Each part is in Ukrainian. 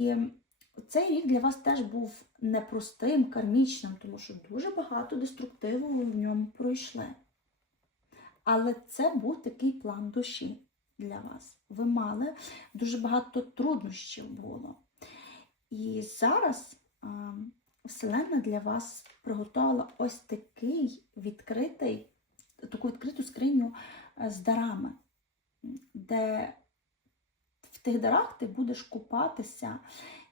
І цей рік для вас теж був непростим, кармічним, тому що дуже багато деструктиву ви в ньому пройшли. Але це був такий план душі для вас. Ви мали дуже багато труднощів було. І зараз а, Вселенна для вас приготувала ось такий відкритий, таку відкриту скриню е, з дарами, де тих дарах ти будеш купатися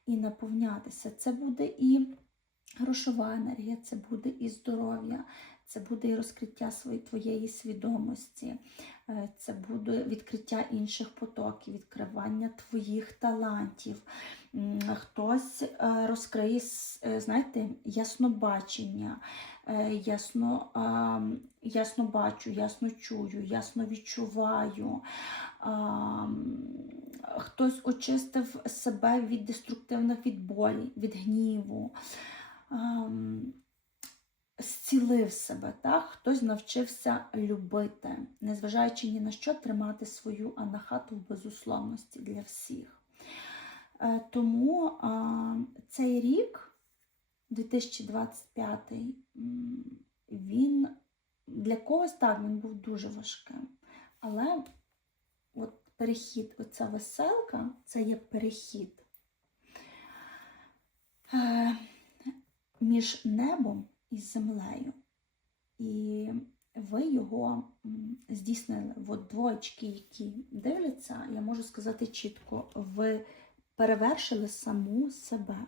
і наповнятися. Це буде і грошова енергія, це буде і здоров'я, це буде і розкриття своєї твоєї свідомості, е, це буде відкриття інших потоків, відкривання твоїх талантів. Хтось е, розкриє, е, знаєте, яснобачення, ясно, ясно бачу, ясно чую, ясно відчуваю. Хтось очистив себе від деструктивних від болі, від гніву. Ам, зцілив себе, так? хтось навчився любити, незважаючи ні на що тримати свою анахату в безусловності для всіх. Е, Тому а, цей рік, 2025, він для когось так він був дуже важким. Але от перехід, оця веселка, це є перехід. Е, між небом і землею. І ви його здійснили. От двоєчки, які дивляться, я можу сказати чітко, ви перевершили саму себе.